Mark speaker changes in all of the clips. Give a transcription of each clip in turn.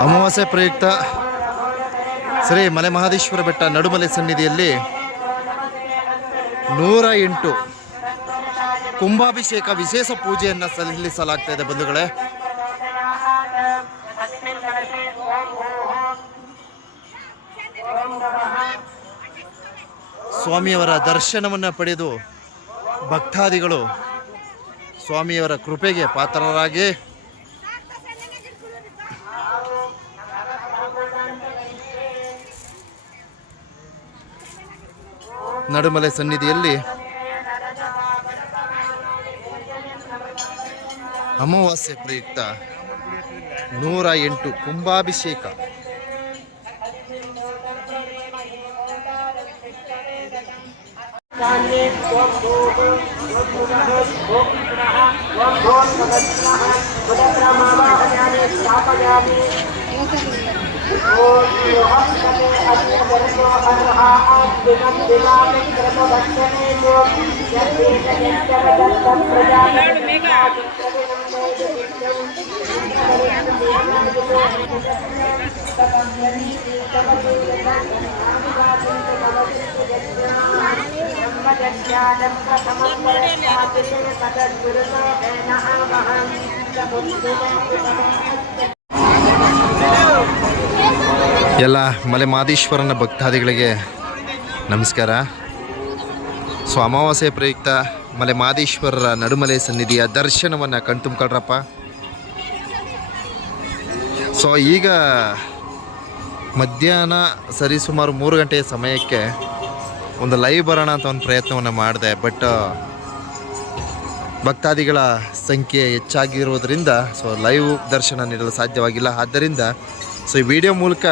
Speaker 1: ಅಮಾವಾಸ್ಯೆ ಪ್ರಯುಕ್ತ ಶ್ರೀ ಮಲೆ ಮಹದೇಶ್ವರ ಬೆಟ್ಟ ನಡುಮಲೆ ಸನ್ನಿಧಿಯಲ್ಲಿ ನೂರ ಎಂಟು ಕುಂಭಾಭಿಷೇಕ ವಿಶೇಷ ಪೂಜೆಯನ್ನು ಸಲ್ಲಿಸಲಾಗ್ತಾ ಇದೆ ಬಂಧುಗಳೇ. ಸ್ವಾಮಿಯವರ ದರ್ಶನವನ್ನು ಪಡೆದು ಭಕ್ತಾದಿಗಳು ಸ್ವಾಮಿಯವರ ಕೃಪೆಗೆ ಪಾತ್ರರಾಗಿ ನಡುಮಲೆ ಸನ್ನಿಧಿಯಲ್ಲಿ ಅಮಾವಾಸ್ಯೆ ಪ್ರಯುಕ್ತ ನೂರ ಎಂಟು ಕುಂಭಾಭಿಷೇಕ. चार्ये
Speaker 2: त्वं भूतो भोक्तिपुरः त्वं भोत्सवचिनः बुधक्रमावाहयामि स्थापयामि ोऽहङ्कते अन्यवर्गोहरः दिनं दिनामि क्रमभक्षणे प्रजानन्दे
Speaker 1: ಎಲ್ಲ ಮಲೆ ಮಾದೇಶ್ವರನ ಭಕ್ತಾದಿಗಳಿಗೆ ನಮಸ್ಕಾರ. ಸೊ ಅಮಾವಾಸ್ಯ ಪ್ರಯುಕ್ತ ಮಲೆ ಮಾದೇಶ್ವರರ ನಡುಮಲೆ ಸನ್ನಿಧಿಯ ದರ್ಶನವನ್ನು ಕಣ್ತುಂಬ್ಕೊಳ್ರಪ್ಪ. ಸೊ ಈಗ ಮಧ್ಯಾಹ್ನ ಸರಿಸುಮಾರು ಮೂರು ಗಂಟೆಯ ಸಮಯಕ್ಕೆ ಒಂದು ಲೈವ್ ಬರೋಣ ಅಂತ ಒಂದು ಪ್ರಯತ್ನವನ್ನು ಮಾಡಿದೆ. ಬಟ್ ಭಕ್ತಾದಿಗಳ ಸಂಖ್ಯೆ ಹೆಚ್ಚಾಗಿರುವುದರಿಂದ ಸೊ ಲೈವ್ ದರ್ಶನ ನೀಡಲು ಸಾಧ್ಯವಾಗಿಲ್ಲ. ಆದ್ದರಿಂದ ಸೊ ಈ ವಿಡಿಯೋ ಮೂಲಕ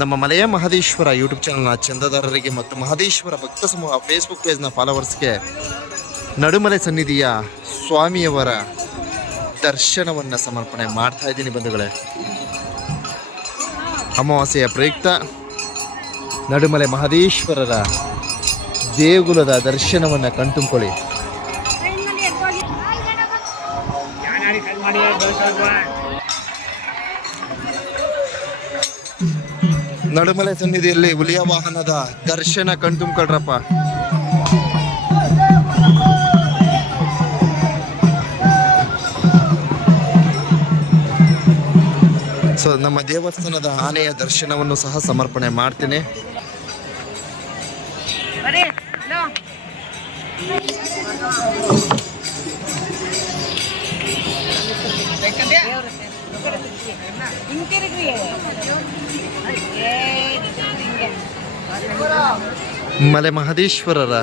Speaker 1: ನಮ್ಮ ಮಲೆಯ ಮಹದೇಶ್ವರ ಯೂಟ್ಯೂಬ್ ಚಾನಲ್ನ ಚಂದದಾರರಿಗೆ ಮತ್ತು ಮಹದೇಶ್ವರ ಭಕ್ತ ಸಮೂಹ ಫೇಸ್ಬುಕ್ ಪೇಜ್ನ ಫಾಲೋವರ್ಸ್ಗೆ ನಡುಮಲೆ ಸನ್ನಿಧಿಯ ಸ್ವಾಮಿಯವರ ದರ್ಶನವನ್ನು ಸಮರ್ಪಣೆ ಮಾಡ್ತಾ ಇದ್ದೀನಿ ಬಂಧುಗಳೇ. ಅಮಾವಾಸ್ಯೆಯ ಪ್ರಯುಕ್ತ. ನಡುಮಲೆ ಮಹದೇಶ್ವರರ ದೇಗುಲದ ದರ್ಶನವನ್ನು ಕಣ್ತುಂಬಿಕೊಳ್ಳಿ ನಡುಮಲೆ ಸನ್ನಿಧಿಯಲ್ಲಿ ಹುಲಿಯ ವಾಹನದ ದರ್ಶನ ಕಣ್ತುಂಬಿಕೊಳ್ರಪ್ಪ ಸೊ ನಮ್ಮ ದೇವಸ್ಥಾನದ ಆನೆಯ ದರ್ಶನವನ್ನು ಸಹ ಸಮರ್ಪಣೆ ಮಾಡ್ತೀನಿ. ಮಲೆ ಮಹದೇಶ್ವರರ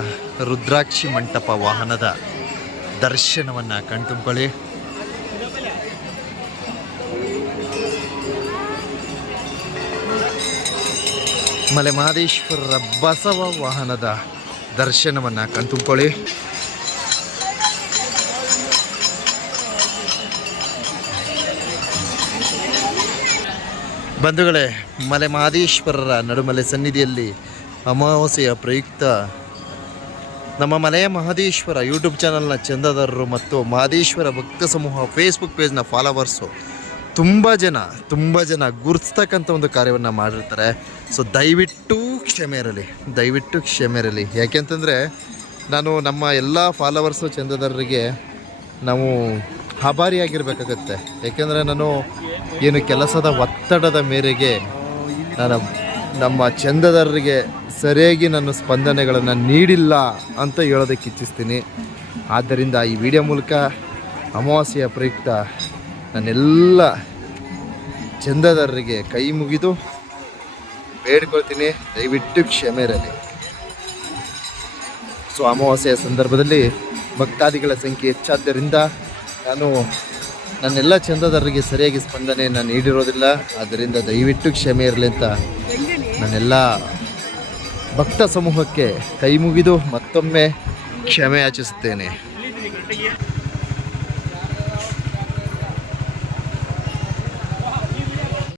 Speaker 1: ರುದ್ರಾಕ್ಷಿ ಮಂಟಪ ವಾಹನದ ದರ್ಶನವನ್ನು ಕಣ್ತುಂಬಳಿ ಮಲೆ ಮಹದೇಶ್ವರರ ಬಸವ ವಾಹನದ ದರ್ಶನವನ್ನು ಕಣ್ತುಂಬಿಕೊಳ್ಳಿ. ಬಂಧುಗಳೇ ಮಲೆ ಮಹದೇಶ್ವರರ ನಡುಮಲೆ ಸನ್ನಿಧಿಯಲ್ಲಿ ಅಮಾವಾಸ್ಯೆಯ ಪ್ರಯುಕ್ತ ನಮ್ಮ ಮಲೆಯ ಮಹದೇಶ್ವರ ಯೂಟ್ಯೂಬ್ ಚಾನಲ್ನ ಚಂದದಾರರು ಮತ್ತು ಮಹದೇಶ್ವರ ಭಕ್ತ ಸಮೂಹ ಫೇಸ್ಬುಕ್ ಪೇಜ್ನ ಫಾಲೋವರ್ಸು ತುಂಬ ಜನ ತುಂಬ ಜನ ಗುರುತಿಸ್ತಕ್ಕಂಥ ಒಂದು ಕಾರ್ಯವನ್ನು ಮಾಡಿರ್ತಾರೆ. ಸೊ ದಯವಿಟ್ಟು ಕ್ಷಮೆ ಇರಲಿ, ದಯವಿಟ್ಟು ಕ್ಷಮೆ ಇರಲಿ. ಯಾಕೆಂತಂದರೆ ನಾನು ನಮ್ಮ ಎಲ್ಲ ಫಾಲೋವರ್ಸು ಚಂದದಾರರಿಗೆ ನಾವು ಆಭಾರಿಯಾಗಿರ್ಬೇಕಾಗತ್ತೆ. ಯಾಕೆಂದರೆ ನಾನು ಏನು ಕೆಲಸದ ಒತ್ತಡದ ಮೇರೆಗೆ ನಾನು ನಮ್ಮ ಚಂದದಾರರಿಗೆ ಸರಿಯಾಗಿ ನನ್ನ ಸ್ಪಂದನೆಗಳನ್ನು ನೀಡಿಲ್ಲ ಅಂತ ಹೇಳೋದಕ್ಕೆ ಇಚ್ಛಿಸ್ತೀನಿ. ಆದ್ದರಿಂದ ಈ ವಿಡಿಯೋ ಮೂಲಕ ಅಮಾವಾಸ್ಯೆಯ ಪ್ರಯುಕ್ತ ನನ್ನೆಲ್ಲ ಚಂದದಾರರಿಗೆ ಕೈ ಮುಗಿದು ಬೇಡ್ಕೊಳ್ತೀನಿ, ದಯವಿಟ್ಟು ಕ್ಷಮೆ ಇರಲಿ. ಸೊ, ಅಮಾವಾಸ್ಯೆಯ ಸಂದರ್ಭದಲ್ಲಿ ಭಕ್ತಾದಿಗಳ ಸಂಖ್ಯೆ ಹೆಚ್ಚಾದ್ದರಿಂದ ನಾನು ನನ್ನೆಲ್ಲ ಚಂದದಾರರಿಗೆ ಸರಿಯಾಗಿ ಸ್ಪಂದನೆಯನ್ನು ನೀಡಿರೋದಿಲ್ಲ. ಆದ್ದರಿಂದ ದಯವಿಟ್ಟು ಕ್ಷಮೆ ಇರಲಿ ಅಂತ ನನ್ನೆಲ್ಲ ಭಕ್ತ ಸಮೂಹಕ್ಕೆ ಕೈ ಮುಗಿದು ಮತ್ತೊಮ್ಮೆ ಕ್ಷಮೆ ಯಾಚಿಸುತ್ತೇನೆ.